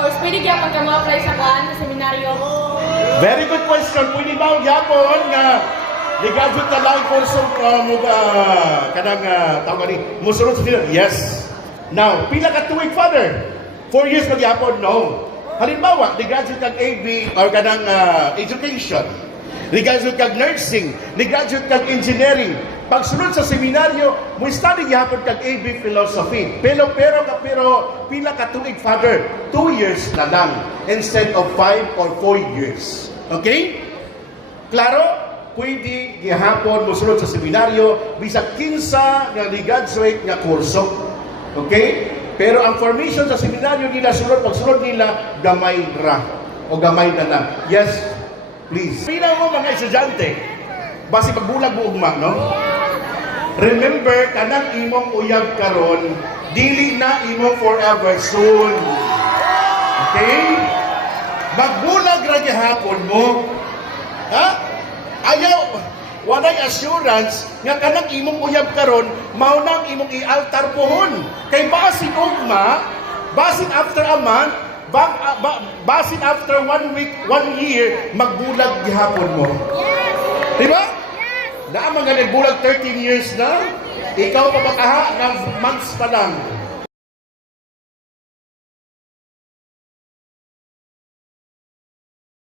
course, pwede kaya ka ma-apply sa kuan sa seminaryo? Very good question. Pwede ba ang yapon nga ligadjud na lang kurso kanang tawag ni musulod sa sila? Yes. Now, pila ka tuig, Father? 4 years na yapon? No. Halimbawa, ligadjud kag AB or kanang education. Ligadjud kag nursing. Ligadjud kag engineering. Pagsunod sa seminaryo, mo study yapon kag AB philosophy. Pero pila ka tuig, Father? 2 years na lang instead of 5 or 4 years. Okay? Klaro? Pwede gihapon mo sunod sa seminaryo bisag kinsa nga ligraduate nga kurso. Okay? Pero ang formation sa seminaryo nila pagsunod nila gamay ra o gamay na lang. Yes, please. Pila mo mga estudyante, base pagbulag mo ugma, no? Remember, kanang imong uyab karon, dili na imong forever soon. Okay? Magbulag ra gihapon mo. Ha? Ayaw, walay assurance nga kanang imong uyab karon mao nang imong i-altar pohon. Kay basin ugma, basin after a month, basin after 1 week, 1 year, magbulag gihapon mo. Yes! Di ba? Yes! Naa mga nagbulag 13 years na, ikaw pa bakaha ng months pa lang.